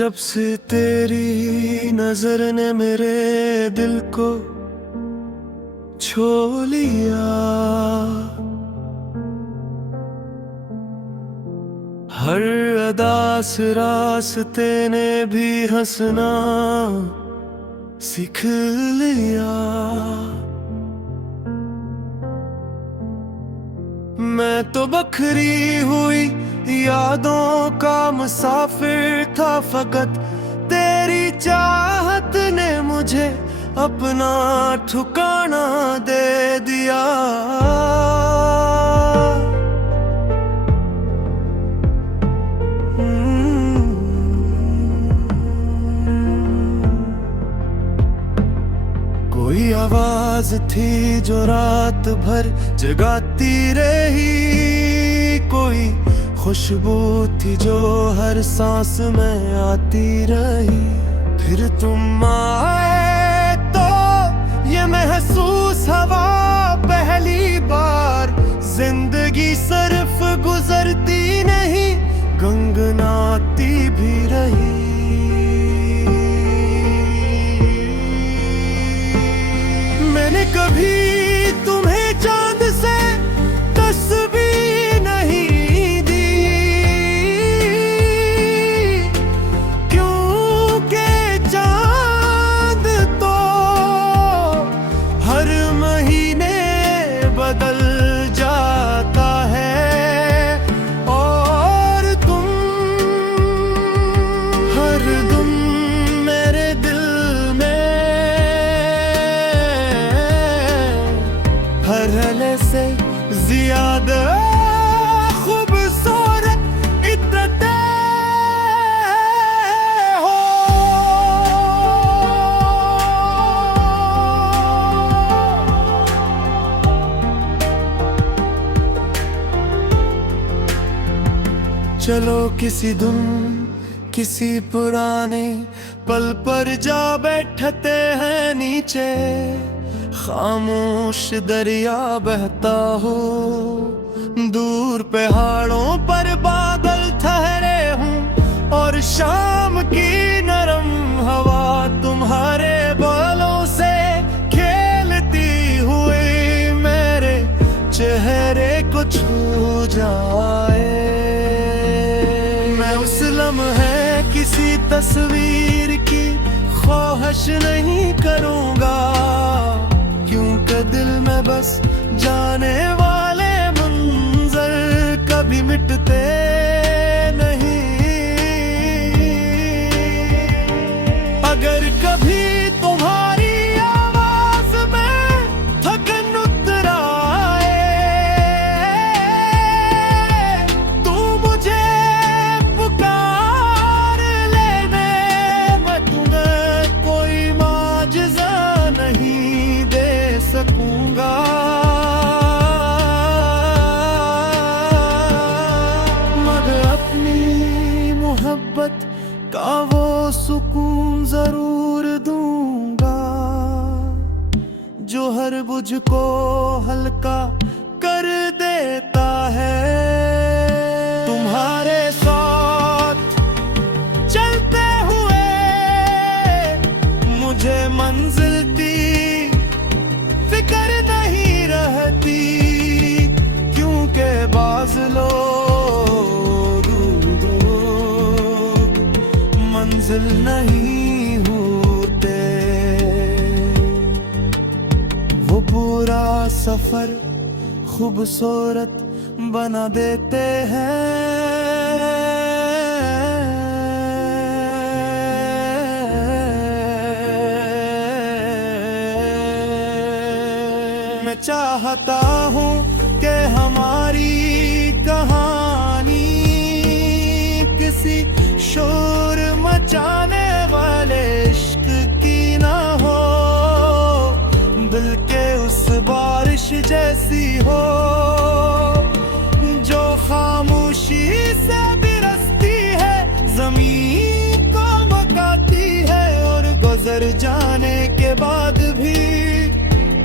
जब से तेरी नजर ने मेरे दिल को छू लिया, हर अदा से रास्ते ने भी हंसना सीख लिया। मैं तो बखरी हुई यादों का मुसाफिर था, फकत तेरी चाहत ने मुझे अपना ठिकाना दे दिया। कोई आवाज थी जो रात भर जगाती रही, कोई खुशबू थी जो हर सांस में आती रही। फिर तुम आए तो ये महसूस हवा पहली बार, जिंदगी सिर्फ गुजरती नहीं गुनगुनाती भी रही। मैंने कभी तुम्हें चांद से तस्वीर नहीं दी, क्योंकि चांद तो हर महीने बदल जाता है, और तुम हर दम मेरे दिल में हर हले से ज्यादा खूबसूरत इतने हो। चलो किसी दिन किसी पुराने पल पर जा बैठते हैं नीचे, खामोश दरिया बहता हो, दूर पहाड़ों पर बादल ठहरे हूँ, और शाम की नरम हवा तुम्हारे बालों से खेलती हुई मेरे चेहरे को छू जाए। मैं उस लम्हे किसी तस्वीर की ख्वाहिश नहीं करूँगा, क्योंकि दिल में बस जाने वाले मंजर कभी मिटते नहीं। अगर कभी तुम्हारी आवाज में थकन उतर आए, तू मुझे पुकार लेने, मैं तुम्हें कोई माजिज़ा नहीं दे सकूंगा, मगर अपनी मोहब्बत का वो सुकून जरूर दूंगा जो हर बुझ को हल्का कर देता है। तुम्हारे साथ चलते हुए मुझे मंजिल की फिक्र नहीं रहती, क्योंकि बाज़ लोग मंजिल नहीं होते। वो पूरा सफर खूबसूरत बना देते हैं। मैं चाहता हूँ कि हमारी कहानी किसी शोर मचाने वाले इश्क की ना हो, दिल के उस बारिश जैसी हो जो खामोशी से बिरसती है, जमीन को मकाती है, और गुजर जाने के बाद भी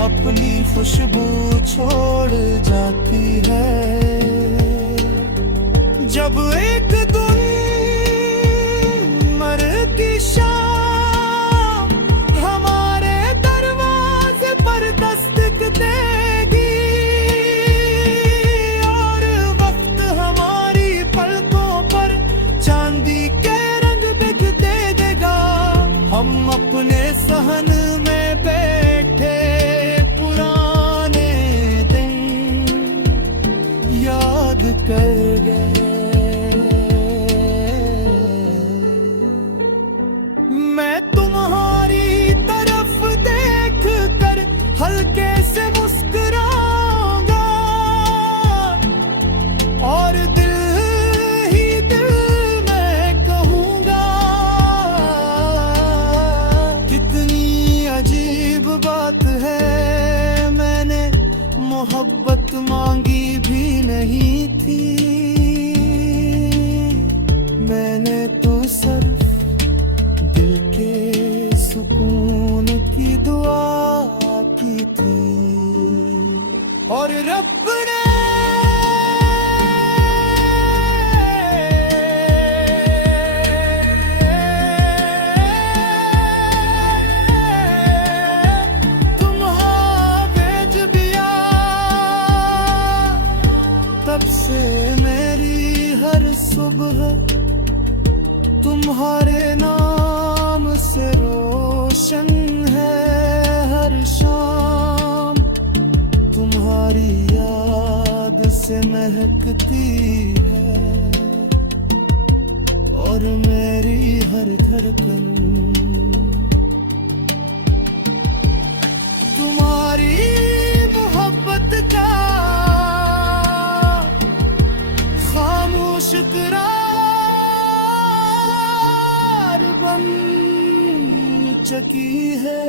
अपनी खुशबू छोड़ जाती है। जब एक दिन मर दुल्हन में बैठे पुराने दिन याद कर गए। मैं तुम्हारी तरफ देख कर हल्के से मुस्कुराऊंगा और दिल ही दिल में कहूंगा, कितनी अजीब बात है, मैंने मोहब्बत मांगी भी नहीं थी, मैंने तो सिर्फ दिल के सुकून की दुआ की थी। और रब ने तुम्हारा भेज दिया, तब से मेरी हर सुबह तुम्हारे नाम से रोशन है, हर शाम तुम्हारी याद से महकती है, और मेरी हर धड़कन तुम्हारी मोहब्बत का खामोश करार बन चुकी है।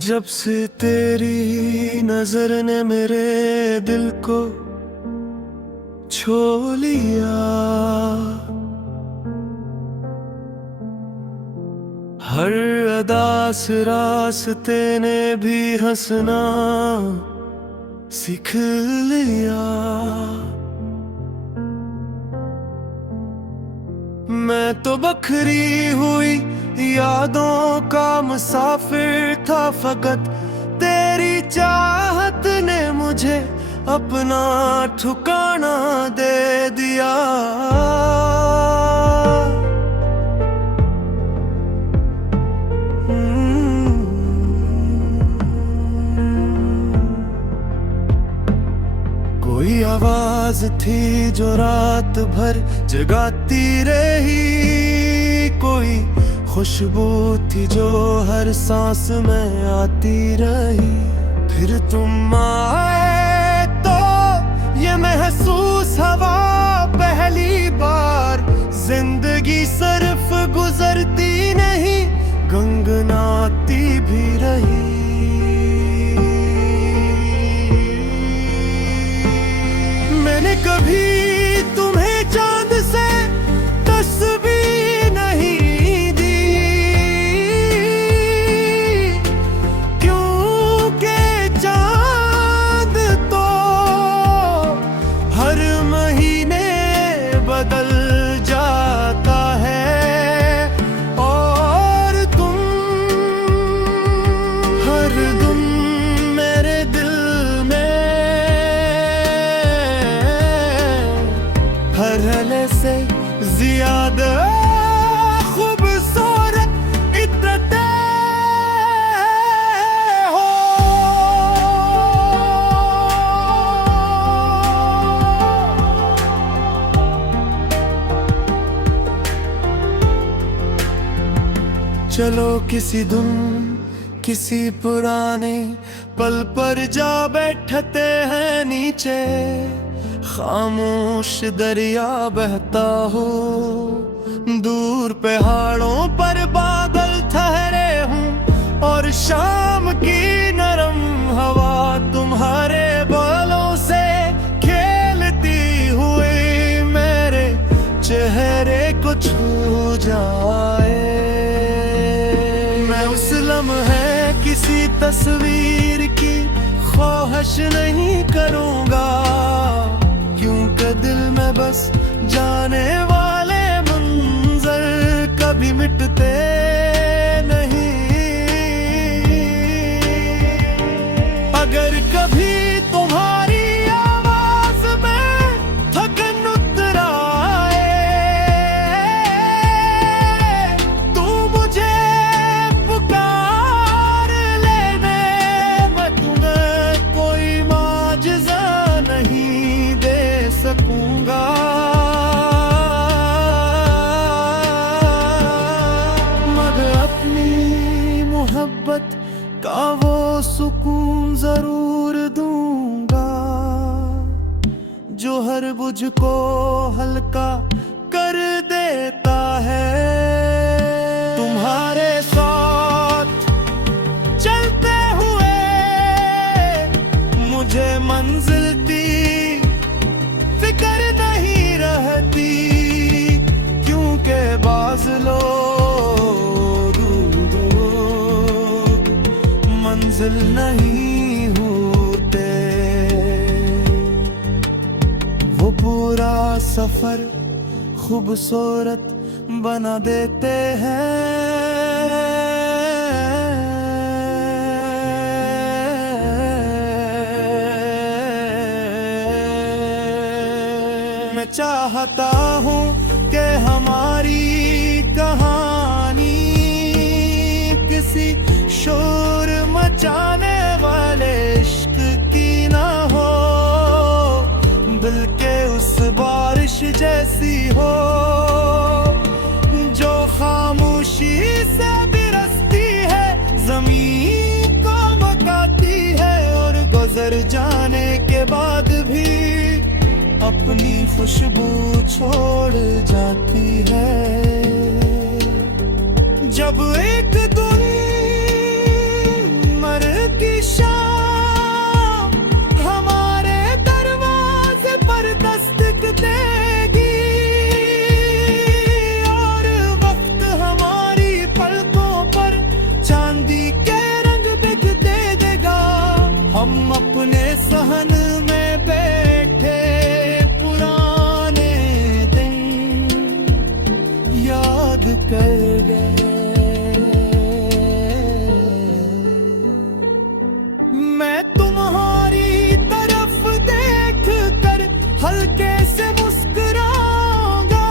जब से तेरी नजर ने मेरे दिल को छू लिया, हर अदा से रास्ते ने भी हंसना सीख लिया। मैं तो बखरी हुई यादों का मुसाफिर था, फकत तेरी चाहत ने मुझे अपना ठिकाना दे दिया। कोई आवाज थी जो रात भर जगाती रही, कोई खुशबू थी जो हर सांस में आती रही। फिर तुम आए तो ये महसूस हवा पहली बार, जिंदगी सिर्फ गुजरती नहीं गंगनाती भी रही। मैंने कभी तुम्हें चांद से तस्वीर नहीं दी, क्योंकि चांद तो हर महीने बदल जाता है, और तुम हर दम मेरे दिल में हर हले से ज्यादा खूबसूरत इतने हो। चलो किसी दिन किसी पुराने पल पर जा बैठते हैं नीचे, खामोश दरिया बहता हो, दूर पहाड़ों पर बादल ठहरे हूँ, और शाम की नरम हवा तुम जाए। मैं उस लम्हे किसी तस्वीर की ख्वाहिश नहीं करूंगा, क्योंकि दिल में बस जाने वाले मंजर कभी मिटते नहीं। अगर कभी तुम्हारी आवाज में थकन उतर आए, तू मुझे पुकार लेने, मैं तुम्हें कोई माजिज़ा नहीं दे सकूंगा। मगर अपनी मोहब्बत का वो सुकून जरूर दूंगा जो हर बुझ को हल्का कर देता है। तुम्हारे साथ चलते हुए मुझे मंजिल की फिक्र नहीं रहती, क्योंकि बाज़ लोग मंजिल नहीं होते। वो पूरा सफर खूबसूरत बना देते हैं। मैं चाहता हूँ कि हमारी कहानी किसी शोर मचाने वाले इश्क की ना हो, बल्कि उस बारिश जैसी हो जो खामोशी से बिरसती है, ज़मीन को मकाती है और गुजर जाने के बाद भी अपनी खुशबू छोड़ जाती है। जब एक दिन मर की शाम हमारे दरवाजे पर दस्तक देगी और वक्त हमारी पलकों पर चांदी के रंग बिख दे देगा, हम अपने सहन में बैठे पुराने दिन याद कर गए। मैं तुम्हारी तरफ देख कर हल्के से मुस्कुराऊंगा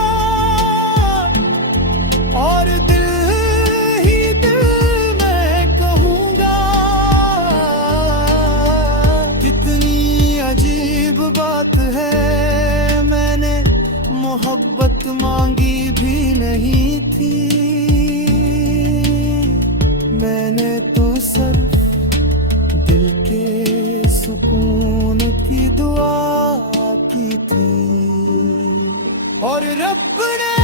और दिल ही दिल में कहूंगा, कितनी अजीब बात है, मैंने मोहब्बत मांगी भी नहीं थी, मैंने तो सिर्फ दिल के सुकून की दुआ की थी और रब ने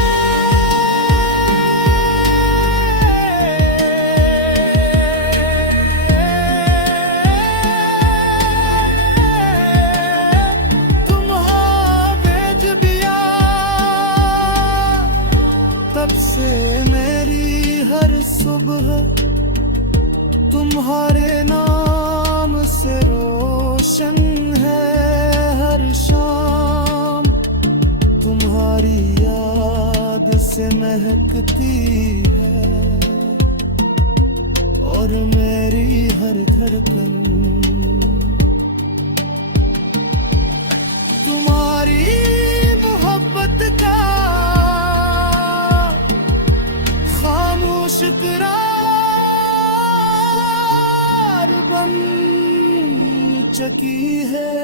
तुम्हारा भेज दिया। तब से मेरी हर सुबह तुम्हारे नाम से रोशन है, हर शाम तुम्हारी याद से महकती है और मेरी हर धड़कन तुम्हारी मोहब्बत का खामोश करार बन चुकी है।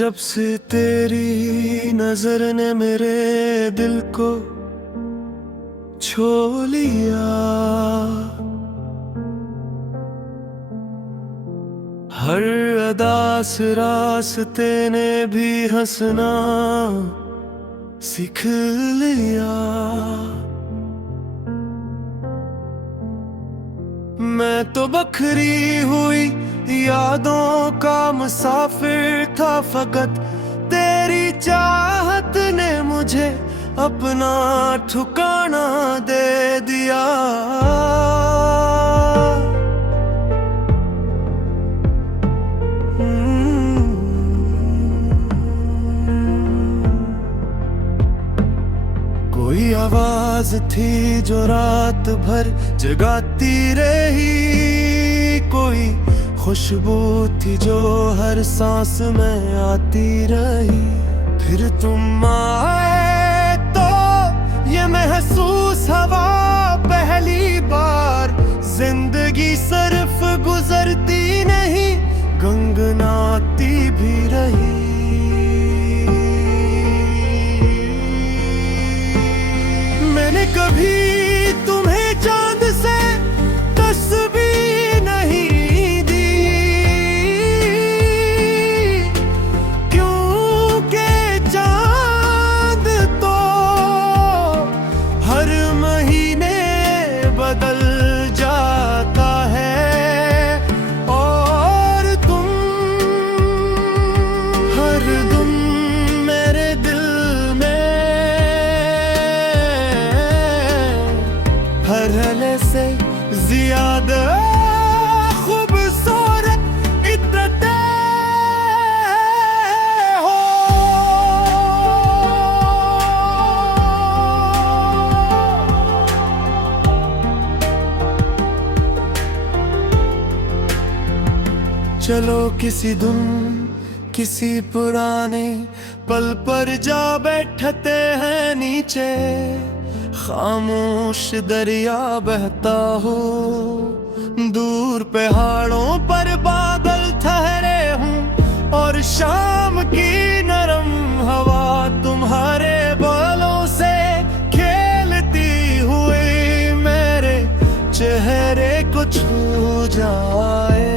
जब से तेरी नजर ने मेरे दिल को छू लिया, हर अदा से रास्ते ने भी हंसना सीख लिया। मैं तो बखरी हुई यादों का मुसाफिर था, फकत तेरी चाहत ने मुझे अपना ठिकाना दे दिया। कोई आवाज थी जो रात भर जगाती रही, कोई खुशबू थी जो हर सांस में आती रही। फिर तुम आए तो ये महसूस हवा पहली बार, जिंदगी सिर्फ गुजरती नहीं गंगनाती भी रही। मैंने कभी तुम्हें चांद से तस्वीर नहीं दी, क्योंकि चांद तो हर महीने बदल जाता है, और तुम हर दम मेरे दिल में हर हले से ज्यादा खूबसूरत इतने हो। चलो किसी दिन किसी पुराने पल पर जा बैठते हैं नीचे, खामोश दरिया बहता हो, दूर पहाड़ों पर बादल ठहरे हूँ, और शाम की नरम हवा तुम्हारे बालों से खेलती हुई मेरे चेहरे को छू जाए।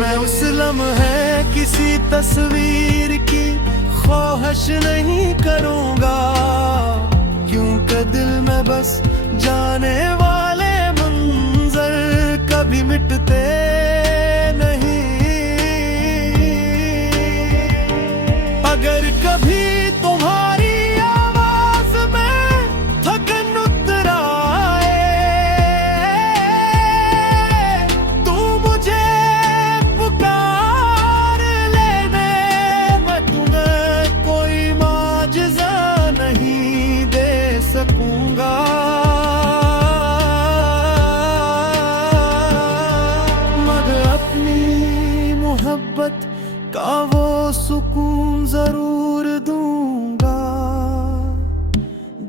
मैं उस लम्हे किसी तस्वीर की ख्वाहिश नहीं करूँगा, क्योंकि दिल में बस जाने वाले मंजर कभी मिटते नहीं। अगर कभी तुम्हारी आवाज में थकन उतर आए, तू मुझे पुकार लेने, मैं तुम्हें कोई माजिज़ा नहीं दे सकूंगा, मगर अपनी मोहब्बत का वो सुकून जरूर दूंगा,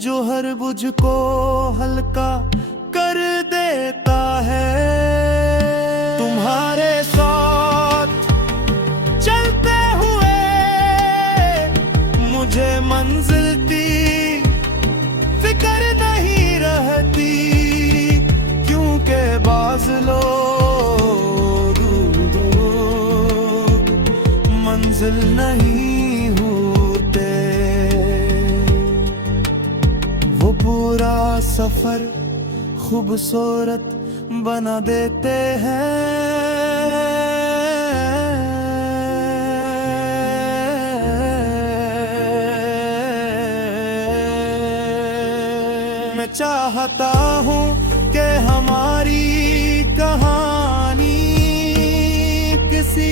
जो हर बुझ को हल्का कर देता है। तुम्हारे साथ चलते हुए मुझे मंजिल की फिक्र नहीं रहती, क्योंकि बाज़ लोग मंजिल नहीं होते। वो पूरा सफर खूबसूरत बना देते हैं। मैं चाहता हूँ कि हमारी कहानी किसी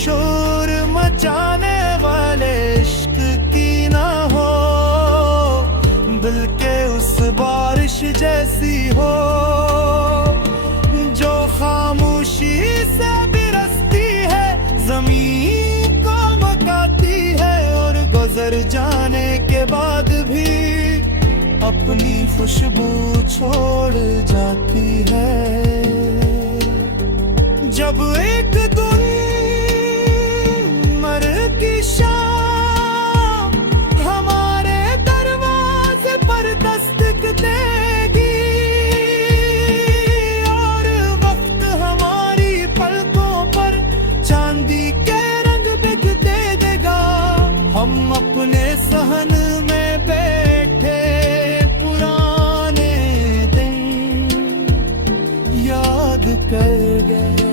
शोर मचाने वाले इश्क की ना हो, बल्कि उस बारिश जैसी हो जो खामोशी से बिरसती है, जमीन को मकाती है, और गुजर जाने के बाद भी अपनी खुशबू छोड़ जाती है। जब एक दिन मर सहन में बैठे पुराने दिन याद कर गए।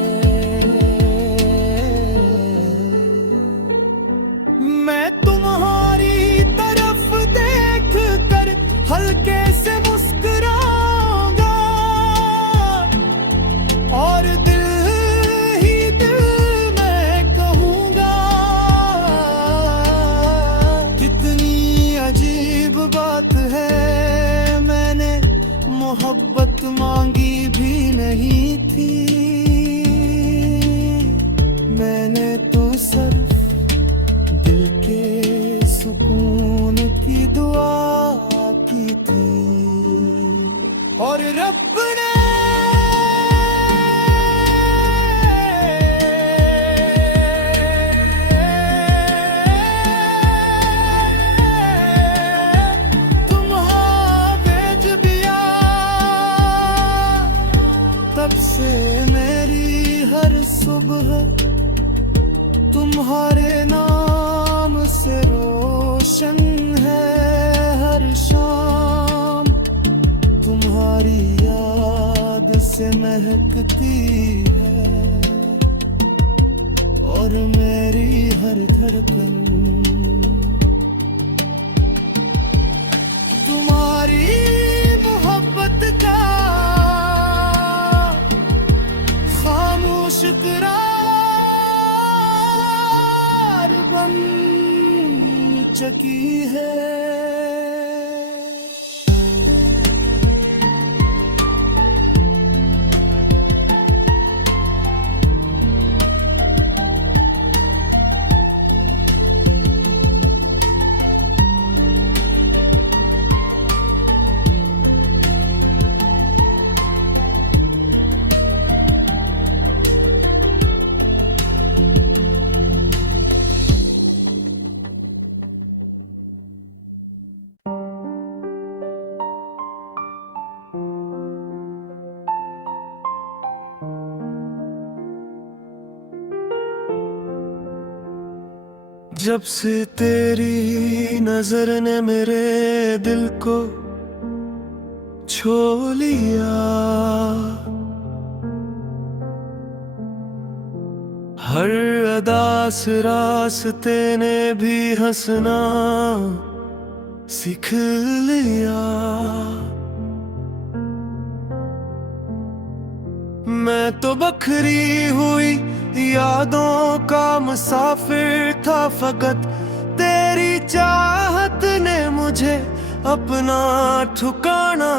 मैं तुम्हारी तरफ देख कर हल्के से मुस्कुराऊंगा और दिल ही दिल में कहूंगा, कितनी अजीब बात है, मैंने मोहब्बत मांगी भी नहीं थी, मैंने तो सिर्फ दिल के सुकून की दुआ की थी। और रब ने तुम्हारा भेज दिया, तब से मेरी हर सुबह तुम्हारे नाम से रोशन है, हर शाम तुम्हारी याद से महकती है, और मेरी हर धड़कन तुम्हारी मोहब्बत का खामोश इकरार बन चुकी है। जब से तेरी नजर ने मेरे दिल को छू लिया, हर अदा से रास्ते ने भी हंसना सीख लिया। मैं तो बखरी हुई यादों का मुसाफिर था, फकत तेरी चाहत ने मुझे अपना ठिकाना